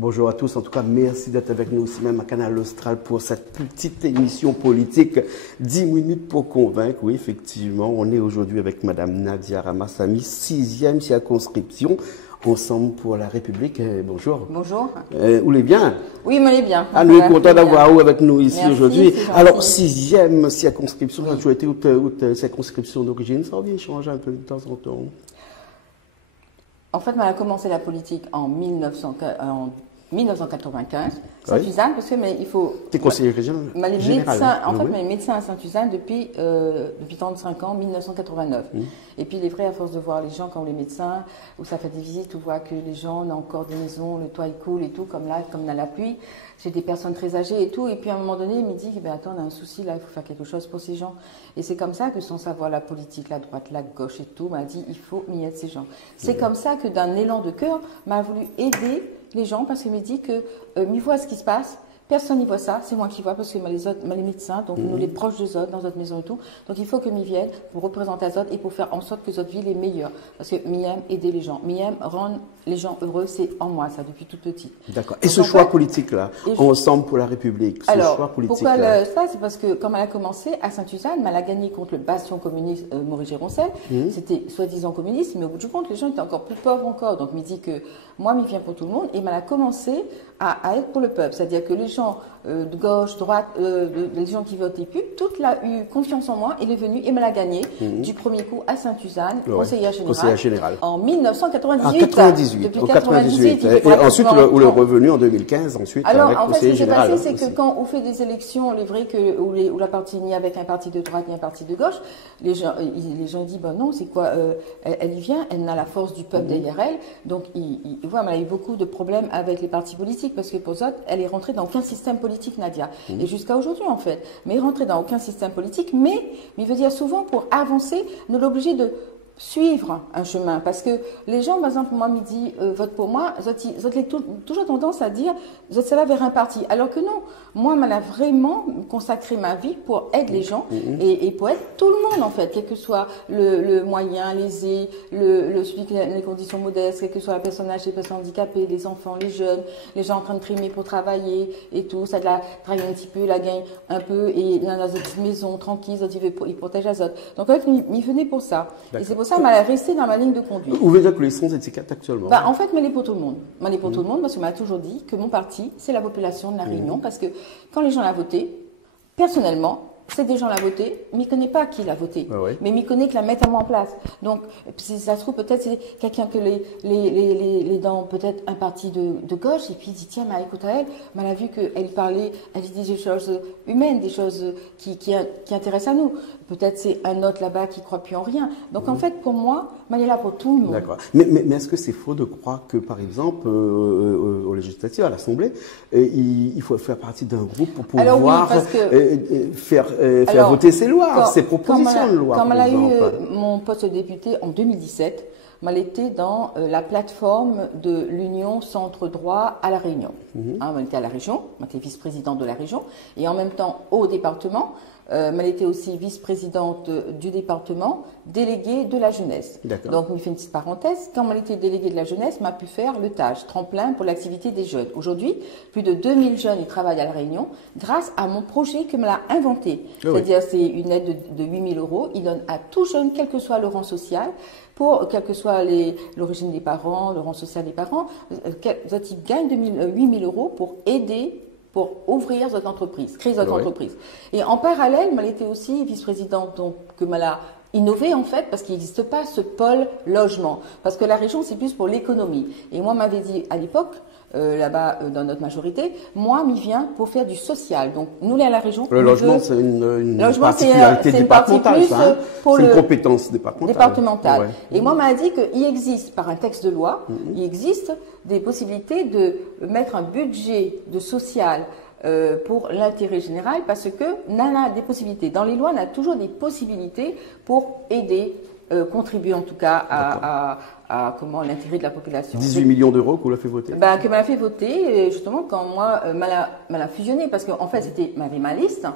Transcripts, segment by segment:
Bonjour à tous, en tout cas merci d'être avec nous aussi même à Canal Austral pour cette petite émission politique 10 minutes pour convaincre. Oui, effectivement, on est aujourd'hui avec Madame Nadia Ramassamy, 6e circonscription, Ensemble pour la République. Bonjour. Bonjour. Vous allez bien? Oui, mais bien. Ah, nous sommes contents d'avoir vous avec nous ici aujourd'hui. Alors, 6e circonscription, ça a toujours été votre circonscription d'origine, ça revient changer un peu de temps en temps. En fait, on a commencé la politique en 1995, Saint-Suzanne, parce que il faut. T'es conseiller régional. Les médecins, en fait, les médecins à Saint-Suzanne depuis 35 ans, 1989. Et puis les frères, à force de voir les gens comme les médecins, où ça fait des visites, on voit que les gens ont encore des maisons, le toit il coule et tout, comme là, comme dans la pluie. J'ai des personnes très âgées et tout. Et puis à un moment donné, il me dit, attends, on a un souci là, il faut faire quelque chose pour ces gens. Et c'est comme ça que, sans savoir la politique, la droite, la gauche et tout, m'a dit, il faut y aider ces gens. C'est comme ça que, d'un élan de cœur, m'a voulu aider les gens, parce qu'il me dit que m'y voit ce qui se passe, personne n'y voit ça, c'est moi qui vois, parce que les médecins, donc nous les proches de Zod, dans notre maison et tout, donc il faut que m'y viennent pour représenter Zod et pour faire en sorte que Zod ville est meilleure, parce que m'aime aider les gens, m'aime rendre les gens heureux, c'est en moi ça, depuis toute petite. D'accord. Et ce choix politique-là, Ensemble pour la République, ce choix politique-là. Pourquoi ça? C'est parce que, comme elle a commencé à Saint-Suzanne, elle a gagné contre le bastion communiste Maurice Géroncel, c'était soi-disant communiste, mais au bout du compte, les gens étaient encore plus pauvres encore, donc il me dit que moi, m'y viens pour tout le monde, et elle a commencé à être pour le peuple, c'est-à-dire que les gens de gauche, droite, les gens qui votaient plus, toute l'a eu confiance en moi, elle est venue et me l'a gagné du premier coup à Saint-Suzanne, conseillère générale, en 1998. Depuis 98. Et ensuite, on est revenu en 2015, ensuite, alors, avec en fait, ce qui s'est passé, c'est que quand on fait des élections, il est vrai que, où la partie, ni avec un parti de droite, ni un parti de gauche, les gens disent, non, c'est quoi, elle y vient, elle a la force du peuple derrière elle, donc, elle a eu beaucoup de problèmes avec les partis politiques, parce que pour Zod, elle est rentrée dans aucun système politique, Nadia. Et jusqu'à aujourd'hui, en fait. Mais elle est rentrée dans aucun système politique, mais il veut dire souvent, pour avancer, nous l'obliger de suivre un chemin, parce que les gens, par exemple, moi, me disent vote pour moi, Zod a toujours tendance à dire Zod ça va vers un parti, alors que non, moi, elle a vraiment consacré ma vie pour aider les gens et pour aider tout le monde, en fait, quel que soit le moyen, lésé, celui qui a les conditions modestes, quelle que soit la personne âgée, les personnes handicapées, les enfants, les jeunes, les gens en train de trimer pour travailler et tout, ça de la travailler un petit peu, la gagne un peu, et dans la petite maison, tranquille, Zod, il protège la Zod. Donc, en fait, il venait pour ça. Et c'est pour ça qu'elle est restée dans ma ligne de conduite. Vous voulez dire que les 100 étiquettes actuellement? En fait, mais elle est pour tout le monde. Elle est pour tout le monde, parce qu'on m'a toujours dit que mon parti, c'est la population de la Réunion, parce que quand les gens l'ont voté, personnellement, c'est des gens l'ont voté, mais il ne connaît pas qui l'a voté. Mais il connaît que la mettre en place. Donc, si ça se trouve, peut-être c'est quelqu'un que les dans peut-être un parti de gauche, et puis il dit, tiens, mais écoute à elle, elle a vu qu'elle parlait, elle dit des choses humaines, des choses qui intéressent à nous. Peut-être c'est un autre là-bas qui ne croit plus en rien. Donc, en fait, pour moi, elle est là pour tout le monde. D'accord. Mais est-ce que c'est faux de croire que, par exemple, au législatif, à l'Assemblée, il faut faire partie d'un groupe pour pouvoir faire voter ses lois, ses propositions de loi? Quand elle a eu mon poste de député en 2017, elle était dans la plateforme de l'Union Centre Droit à La Réunion. Elle était à la région, elle était vice-présidente de la région, et en même temps au département. Elle était aussi vice-présidente du département, déléguée de la jeunesse. Donc, il fait une petite parenthèse. Quand elle était déléguée de la jeunesse, m'a pu faire le TAGE, tremplin pour l'activité des jeunes. Aujourd'hui, plus de 2000 jeunes y travaillent à La Réunion grâce à mon projet que me l'a inventé. C'est-à-dire, c'est une aide de 8 000 €. Il donne à tout jeune, quel que soit le rang social, quelle que soit l'origine des parents, le rang social des parents, ils gagnent 8 000 € pour aider, pour ouvrir votre entreprise, créer votre entreprise. Et en parallèle, elle était aussi vice-présidente, donc, que elle a innové, en fait, parce qu'il n'existe pas ce pôle logement. Parce que la région, c'est plus pour l'économie. Et moi, m'avait dit à l'époque, là-bas, dans notre majorité, moi, m'y viens pour faire du social. Donc, nous, à la région. Le logement, c'est une particularité départementale, c'est une compétence départementale. Et moi, m'a dit qu'il existe, par un texte de loi, il existe des possibilités de mettre un budget de social pour l'intérêt général, parce que on a des possibilités. Dans les lois, on a toujours des possibilités pour aider, contribuer en tout cas à l'intérêt de la population. 18 millions d'euros qu'on l'a fait voter. Que m'a fait voter, justement, quand moi, m'a fusionné, parce qu'en fait, c'était ma liste.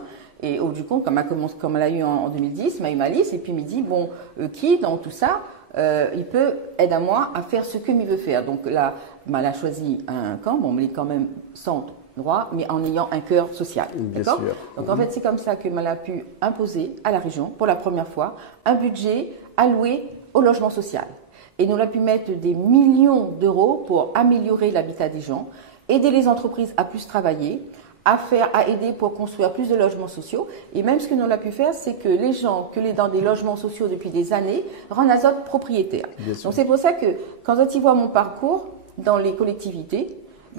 Et au du compte, comme elle a eu en 2010, m'a eu ma liste, et puis il me dit, bon, qui dans tout ça il peut aider à moi à faire ce que il veut faire. Donc là, elle a choisi un camp, bon, mais quand même centre droit, mais en ayant un cœur social. D'accord ? Donc en fait, c'est comme ça que elle a pu imposer à la région, pour la première fois, un budget alloué au logement social. Et nous avons pu mettre des millions d'euros pour améliorer l'habitat des gens, aider les entreprises à plus travailler, à aider pour construire plus de logements sociaux. Et même ce que nous avons pu faire, c'est que les gens dans des logements sociaux depuis des années rendent Azote propriétaire. Donc c'est pour ça que quand ils voient mon parcours dans les collectivités,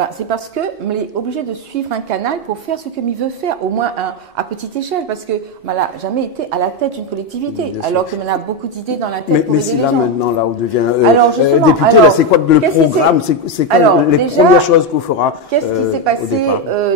c'est parce que je suis obligée de suivre un canal pour faire ce que je veux faire, au moins à petite échelle, parce que je n'ai jamais été à la tête d'une collectivité, alors que a beaucoup d'idées dans la tête pour aider les gens. Mais si là maintenant, là, on devient député, c'est quoi le programme? C'est quoi les premières choses qu'on fera? Qu'est-ce qui s'est passé,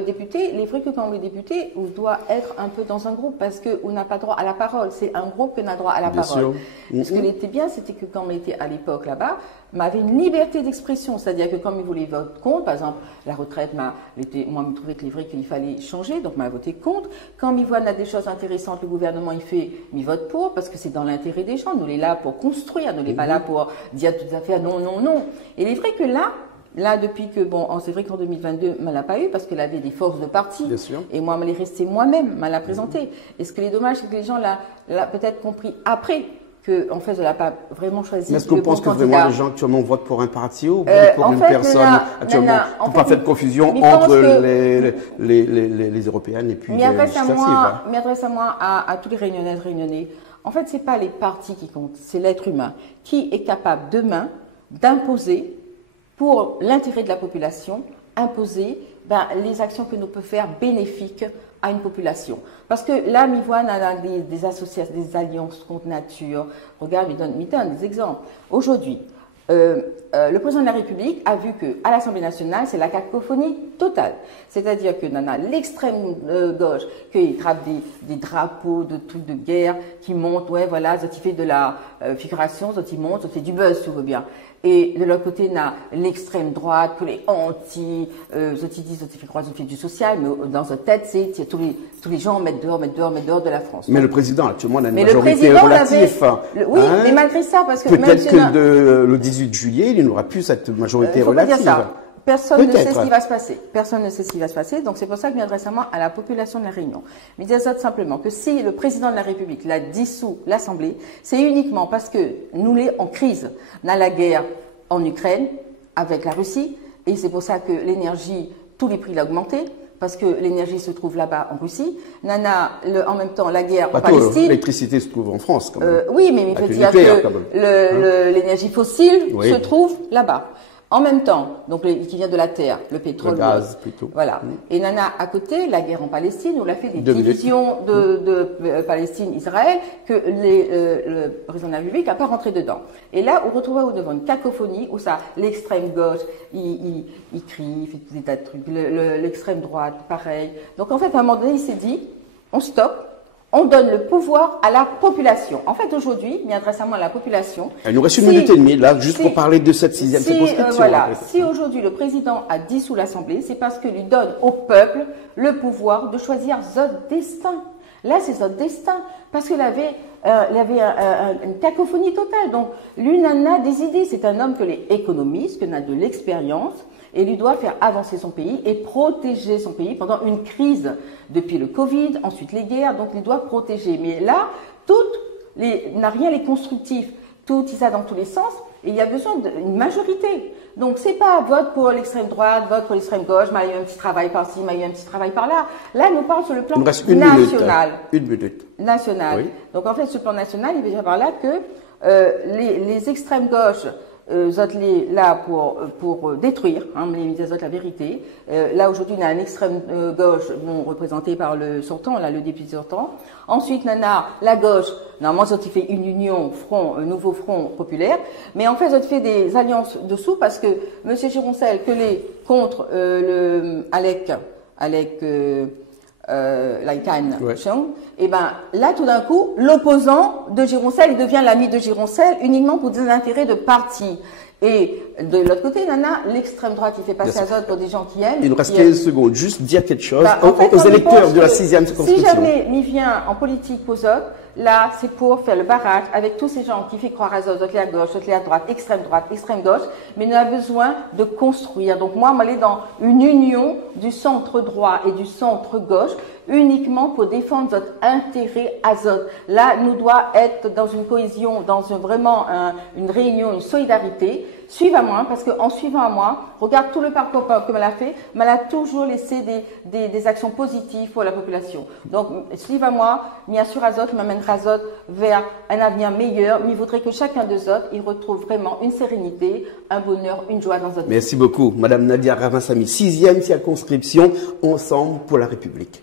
député? Les vrai que quand on est député, on doit être un peu dans un groupe, parce qu'on n'a pas droit à la parole. C'est un groupe qui n'a droit à la parole. Ce qui était bien, c'était que quand on était à l'époque là-bas, on avait une liberté d'expression, c'est-à-dire que comme ils voulaient voter contre, par exemple, la retraite, moi, je trouvais que les vrais qu'il fallait changer, donc m'a voté contre. Quand il voit des choses intéressantes, le gouvernement il fait, il vote pour, parce que c'est dans l'intérêt des gens. Nous, on est là pour construire, nous, on n'est pas là pour dire toutes les affaires non, non, non. Et il est vrai que là, depuis que, c'est vrai qu'en 2022, je ne l'a pas eu, parce qu'elle avait des forces de parti. Bien sûr. Et moi, je l'ai resté moi-même, je l'a présenté. Et ce qui est dommage, c'est que les gens l'ont peut-être compris après. En fait, je n'ai pas vraiment choisi. Mais est-ce qu'on pense que vraiment les gens actuellement votent pour un parti ou pour une personne actuellement? Pour pas faire de confusion entre les Européennes et puis les législatives. M'adresse à moi, à tous les Réunionnaises, Réunionnais. En fait, ce n'est pas les partis qui comptent, c'est l'être humain qui est capable demain d'imposer, pour l'intérêt de la population, imposer les actions que nous pouvons faire bénéfiques à une population. Parce que là, Mivoine a des associations, des alliances contre nature. Regarde, il donne des exemples. Aujourd'hui, le président de la République a vu qu'à l'Assemblée nationale, c'est la cacophonie totale. C'est-à-dire que l'extrême gauche, qu'il trappe des drapeaux, de trucs de guerre qui montent, ça fait de la figuration, ça monte, ça fait du buzz, tu vois bien. Et de l'autre côté, on a l'extrême droite, que les anti, disent, ça fait du social, mais dans sa tête, c'est tous les gens mettent dehors de la France. Mais le président, actuellement, a une majorité relative. Oui, mais malgré ça, parce que peut-être que le 18 juillet, il n'aura plus cette majorité relative. Dire ça. Personne ne sait ce qui va se passer. Personne ne sait ce qui va se passer. Donc, c'est pour ça que je m'adresse à la population de la Réunion. Mais dire ça simplement que si le président de la République l'a dissous l'Assemblée, c'est uniquement parce que nous sommes en crise. On a la guerre en Ukraine avec la Russie. Et c'est pour ça que l'énergie, tous les prix l'ont augmenté. Parce que l'énergie se trouve là-bas en Russie. En même temps, la guerre en Palestine. L'électricité se trouve en France, quand même. Oui, mais il faut dire que l'énergie fossile se trouve là-bas. En même temps, donc qui vient de la terre, le pétrole, le gaz plutôt. Voilà. Et à côté, la guerre en Palestine, où on a fait des divisions de Palestine-Israël que le président de la République n'a pas rentré dedans. Et là, on retrouve devant une cacophonie où l'extrême gauche, il crie, il fait des tas de trucs, l'extrême droite, pareil. Donc en fait, à un moment donné, il s'est dit, on stoppe. On donne le pouvoir à la population. En fait, aujourd'hui, il m'adresse à la population. Il nous reste une minute et demie, là, juste pour parler de cette sixième circonscription. Si aujourd'hui le président a dissous l'Assemblée, c'est parce qu'il lui donne au peuple le pouvoir de choisir son destin. Là, c'est son destin. Parce qu'il avait une cacophonie totale. Donc, lui a des idées. C'est un homme que les économistes, qui a de l'expérience, et lui doit faire avancer son pays et protéger son pays pendant une crise. Depuis le Covid, ensuite les guerres, donc il doit protéger. Mais là, n'a rien les constructifs. Tout il ça dans tous les sens, et il y a besoin d'une majorité. Donc c'est pas vote pour l'extrême droite, vote pour l'extrême gauche, mais il y a eu un petit travail par-ci, mais il y a eu un petit travail par-là. Là, nous parlons sur le plan national. Une minute. National. Oui. Donc en fait, sur le plan national, il veut dire par là que les extrêmes gauches là pour détruire, les autres la vérité. Là aujourd'hui, on a un extrême gauche, représenté par le sortant, là le député sortant. Ensuite, on a la gauche. Normalement, ça fait une union, un nouveau front populaire. Mais en fait, ça fait des alliances dessous parce que Monsieur Gironcel, que les contre Alec Laikan, et là tout d'un coup l'opposant de Gironcel il devient l'ami de Gironcel uniquement pour des intérêts de parti. Et de l'autre côté, l'extrême droite, il fait passer Azote pour des gens qui aiment. Il nous reste 15 secondes. Juste dire quelque chose aux électeurs de la sixième circonscription. Si jamais il vient en politique pour Azote, là, c'est pour faire le barrage avec tous ces gens qui font croire à Zot, Zot à gauche, Zot à droite, extrême gauche, mais on a besoin de construire. Donc moi, je suis dans une union du centre droit et du centre gauche, uniquement pour défendre notre intérêt à Zot. Là, nous doit être dans une cohésion, dans une réunion, une solidarité. Suive à moi, parce qu'en suivant à moi, regarde tout le parcours que elle a fait, mais elle a toujours laissé des actions positives pour la population. Donc, suive à moi, bien sûr à Zot, m'amènera Zot vers un avenir meilleur, mais il voudrait que chacun de Zot, il retrouve vraiment une sérénité, un bonheur, une joie dans Zot. Merci beaucoup, Madame Nadia Ramassamy, 6e circonscription, Ensemble pour la République.